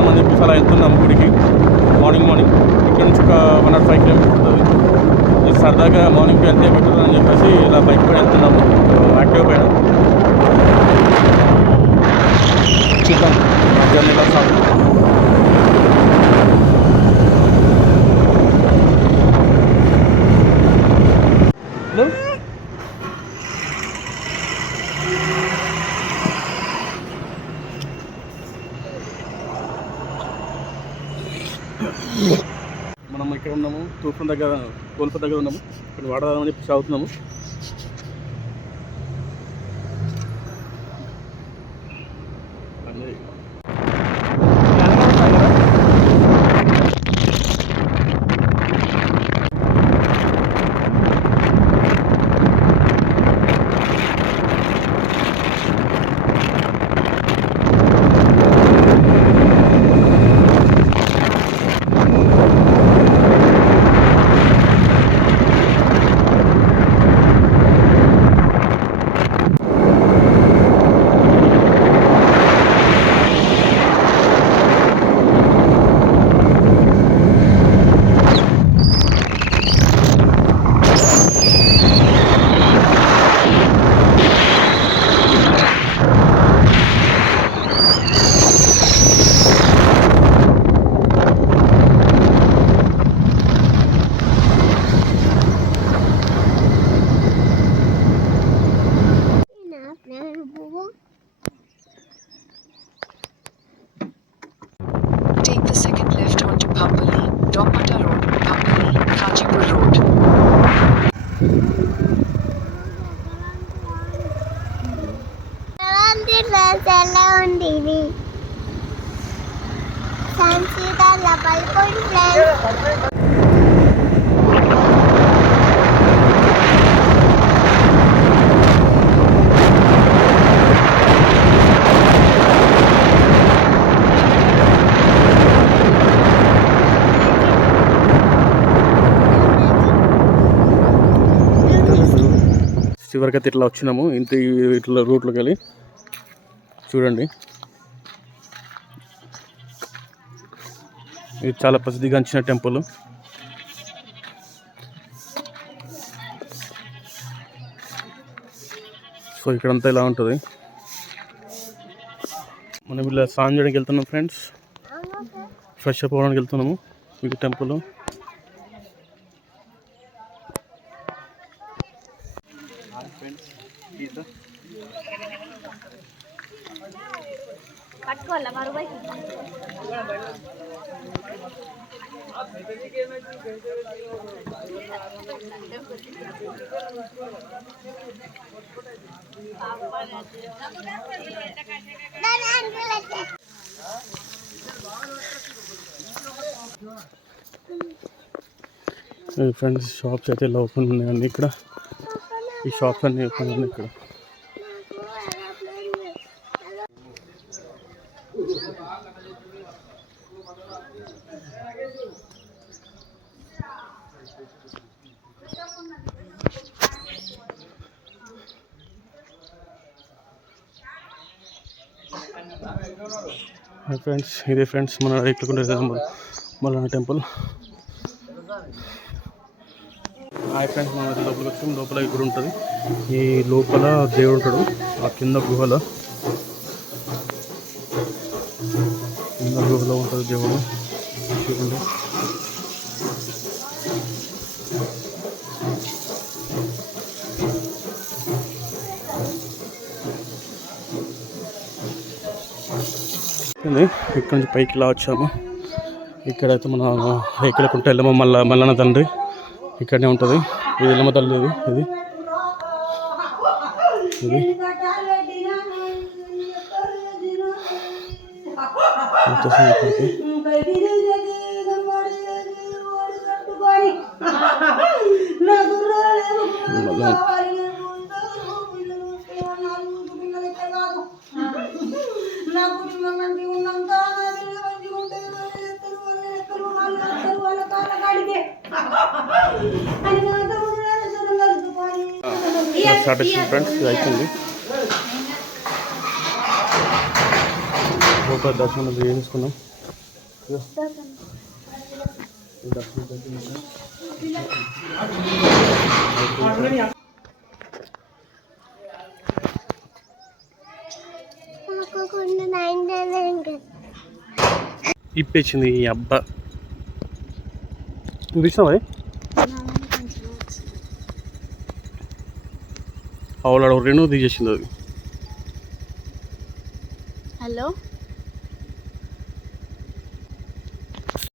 ఒక చెప్పేసి అలా వెళ్తున్నాము గుడికి. మార్నింగ్ మార్నింగ్ ఇక్కడ నుంచి ఒక వన్ అండ్ ఫైవ్ కిలోమీటర్స్ ఉంటుంది. సరదాగా మార్నింగ్ వెళ్తే బెటర్ అని చెప్పేసి ఇలా బైక్ పైన వెళ్తున్నాము. యాక్టివ్ పైన. చూద్దాం. జర్నీ మనం ఇక్కడ ఉన్నాము తూర్పు దగ్గర కోల్పు దగ్గర ఉన్నాము. ఇక్కడ వాడదామని చెప్పి చదువుతున్నాము Take the second left onto Pampali, Dompata Road, Pampali, Kajipur Road. ఎలాంటి డ్రెస్ ఎలా ఉంది ఇది సంచితాల పల్కొండి ఫ్రెండ్స్ చివరికి అయితే ఇట్లా వచ్చినాము. ఇంత ఇట్లా రూట్లోకి వెళ్ళి చూడండి. ఇది చాలా ప్రసిద్ధిగాంచిన టెంపుల్. సో ఇక్కడంతా ఇలా ఉంటుంది. మనం ఇలా స్నానం చేయడానికి వెళ్తున్నాం ఫ్రెండ్స్. ఫ్రెష్ అప్ అవ్వడానికి వెళ్తున్నాము. మీకు టెంపుల్. పట్టుకోవాలా మరువై ఫ్రెండ్స్ షాప్స్ అయితే ఇలా ఓపెన్ ఉన్నాయండి ఇక్కడ. ఈ షాప్స్ అన్నీ ఓపెన్ ఇక్కడ. హాయ్ ఫ్రెండ్స్ ఇదే ఫ్రెండ్స్ మన రేట్లకుంటే మళ్ళీ టెంపుల్. హాయ్ ఫ్రెండ్స్ మనం అయితే లోపలికి వచ్చాం లోపల ఇక్కడ ఉంటుంది ఈ లోపల దేవుడు ఉంటాడు ఆ కింద గుహలో. కింద గుహలో ఉంటుంది దేవుడు శివుడు. ఇక్కడ నుంచి పైకి ఇలా వచ్చాము. ఇక్కడైతే మన రేకులకుంట వెళ్ళమో మల్ల మల్లన్న తండ్రి. ఇక్కడనే ఉంటుంది. ఇది ఎల్లమ్మ తల్లి ఇది. ఇది. ఇది ఇదిగో. ఈ దర్శనం చేసుకున్నాం. అనుకోకుండా నైన్ ఇంకా ఇప్పేసింది ఈ అబ్బా నువ్వు తీసినావా? అవులాడు రెండు తీసేసింది అది. హలో?